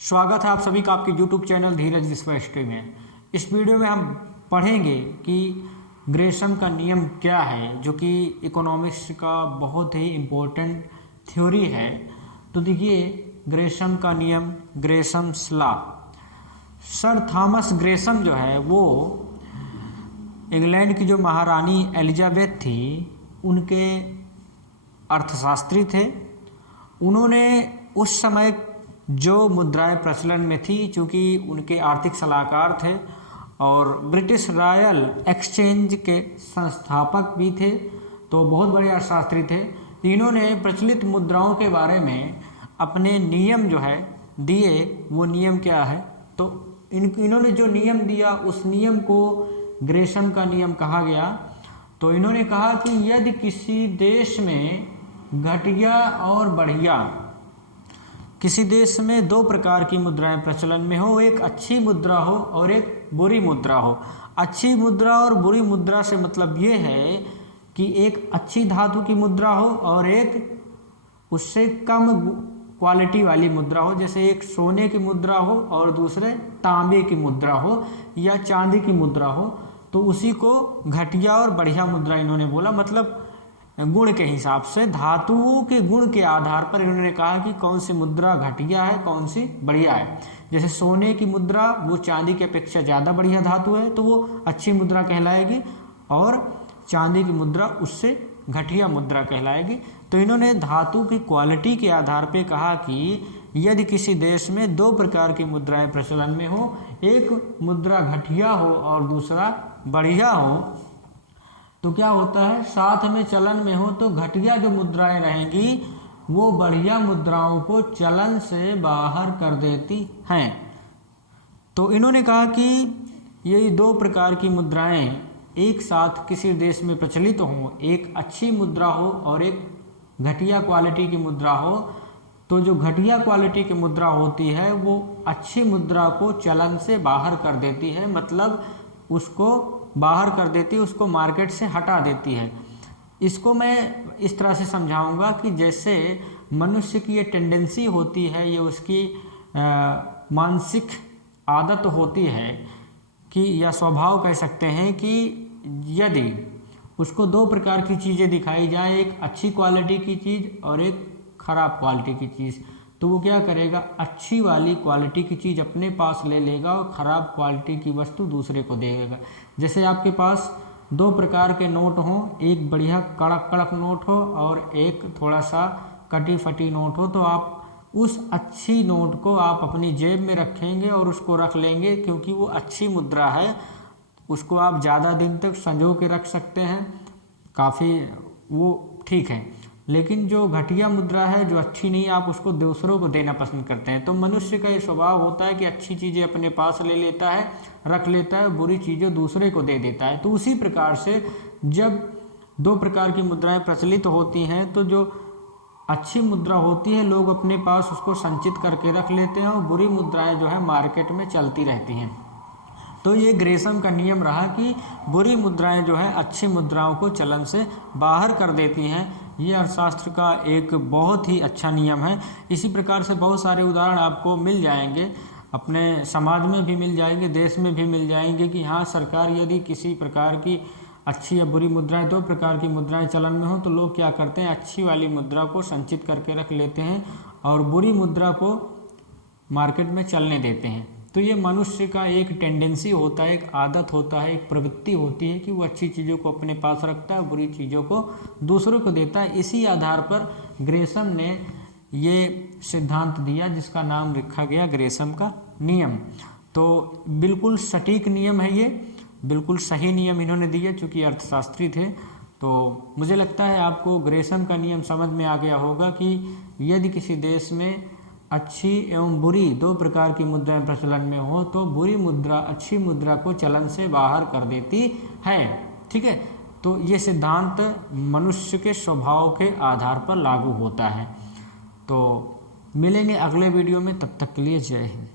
स्वागत है आप सभी का आपके YouTube चैनल धीरज विश्व हिस्ट्री में। इस वीडियो में हम पढ़ेंगे कि ग्रेशम का नियम क्या है, जो कि इकोनॉमिक्स का बहुत ही इम्पोर्टेंट थ्योरी है। तो देखिए, ग्रेशम का नियम, ग्रेशम्स लॉ। सर थॉमस ग्रेशम जो है वो इंग्लैंड की जो महारानी एलिजाबेथ थी उनके अर्थशास्त्री थे। उन्होंने उस समय जो मुद्राएं प्रचलन में थी, चूँकि उनके आर्थिक सलाहकार थे और ब्रिटिश रॉयल एक्सचेंज के संस्थापक भी थे, तो बहुत बड़े अर्थशास्त्री थे। इन्होंने प्रचलित मुद्राओं के बारे में अपने नियम जो है दिए। वो नियम क्या है? तो इन्होंने जो नियम दिया उस नियम को ग्रेशम का नियम कहा गया। तो इन्होंने कहा कि यदि किसी देश में घटिया और बढ़िया, किसी देश में दो प्रकार की मुद्राएं प्रचलन में हो, एक अच्छी मुद्रा हो और एक बुरी मुद्रा हो। अच्छी मुद्रा और बुरी मुद्रा से मतलब ये है कि एक अच्छी धातु की मुद्रा हो और एक उससे कम क्वालिटी वाली मुद्रा हो। जैसे एक सोने की मुद्रा हो और दूसरे तांबे की मुद्रा हो या चांदी की मुद्रा हो, तो उसी को घटिया और बढ़िया मुद्रा इन्होंने बोला। मतलब गुण के हिसाब से, धातुओं के गुण के आधार पर इन्होंने कहा कि कौन सी मुद्रा घटिया है, कौन सी बढ़िया है। जैसे सोने की मुद्रा वो चांदी के अपेक्षा ज़्यादा बढ़िया धातु है तो वो अच्छी मुद्रा कहलाएगी, और चांदी की मुद्रा उससे घटिया मुद्रा कहलाएगी। तो इन्होंने धातु की क्वालिटी के आधार पर कहा कि यदि किसी देश में दो प्रकार की मुद्राएं प्रचलन में हो, एक मुद्रा घटिया हो और दूसरा बढ़िया हो, तो क्या होता है, साथ में चलन में हो तो घटिया जो मुद्राएं रहेंगी वो बढ़िया मुद्राओं को चलन से बाहर कर देती हैं। तो इन्होंने कहा कि ये दो प्रकार की मुद्राएं एक साथ किसी देश में प्रचलित हों, एक अच्छी मुद्रा हो और एक घटिया क्वालिटी की मुद्रा हो, तो जो घटिया क्वालिटी की मुद्रा होती है वो अच्छी मुद्रा को चलन से बाहर कर देती है। मतलब उसको बाहर कर देती है, उसको मार्केट से हटा देती है। इसको मैं इस तरह से समझाऊंगा कि जैसे मनुष्य की ये टेंडेंसी होती है, ये उसकी मानसिक आदत होती है कि, या स्वभाव कह सकते हैं कि यदि उसको दो प्रकार की चीज़ें दिखाई जाए, एक अच्छी क्वालिटी की चीज़ और एक ख़राब क्वालिटी की चीज़, तो वो क्या करेगा, अच्छी वाली क्वालिटी की चीज़ अपने पास ले लेगा और ख़राब क्वालिटी की वस्तु दूसरे को दे देगा। जैसे आपके पास दो प्रकार के नोट हों, एक बढ़िया कड़क कड़क नोट हो और एक थोड़ा सा कटी फटी नोट हो, तो आप उस अच्छी नोट को आप अपनी जेब में रखेंगे और उसको रख लेंगे, क्योंकि वो अच्छी मुद्रा है, उसको आप ज़्यादा दिन तक संजो के रख सकते हैं, काफ़ी वो ठीक है। लेकिन जो घटिया मुद्रा है, जो अच्छी नहीं, आप उसको दूसरों को देना पसंद करते हैं। तो मनुष्य का ये स्वभाव होता है कि अच्छी चीज़ें अपने पास ले लेता है, रख लेता है, बुरी चीज़ें दूसरे को दे देता है। तो उसी प्रकार से जब दो प्रकार की मुद्राएं प्रचलित होती हैं, तो जो अच्छी मुद्रा होती है लोग अपने पास उसको संचित करके रख लेते हैं और बुरी मुद्राएं जो है मार्केट में चलती रहती हैं। तो ये ग्रेशम का नियम रहा कि बुरी मुद्राएं जो है अच्छी मुद्राओं को चलन से बाहर कर देती हैं। ये अर्थशास्त्र का एक बहुत ही अच्छा नियम है। इसी प्रकार से बहुत सारे उदाहरण आपको मिल जाएंगे, अपने समाज में भी मिल जाएंगे, देश में भी मिल जाएंगे कि हाँ, सरकार यदि किसी प्रकार की अच्छी या बुरी मुद्राएं, दो प्रकार की मुद्राएं चलन में हो, तो लोग क्या करते हैं, अच्छी वाली मुद्रा को संचित करके रख लेते हैं और बुरी मुद्रा को मार्केट में चलने देते हैं। तो ये मनुष्य का एक टेंडेंसी होता है, एक आदत होता है, एक प्रवृत्ति होती है कि वो अच्छी चीज़ों को अपने पास रखता है, बुरी चीज़ों को दूसरों को देता है। इसी आधार पर ग्रेशम ने ये सिद्धांत दिया जिसका नाम रखा गया ग्रेशम का नियम। तो बिल्कुल सटीक नियम है ये, बिल्कुल सही नियम इन्होंने दिए, चूँकि अर्थशास्त्री थे। तो मुझे लगता है आपको ग्रेशम का नियम समझ में आ गया होगा कि यदि किसी देश में अच्छी एवं बुरी दो प्रकार की मुद्राएं प्रचलन में हो, तो बुरी मुद्रा अच्छी मुद्रा को चलन से बाहर कर देती है। ठीक है, तो ये सिद्धांत मनुष्य के स्वभाव के आधार पर लागू होता है। तो मिलेंगे अगले वीडियो में, तब तक के लिए जय हिंद।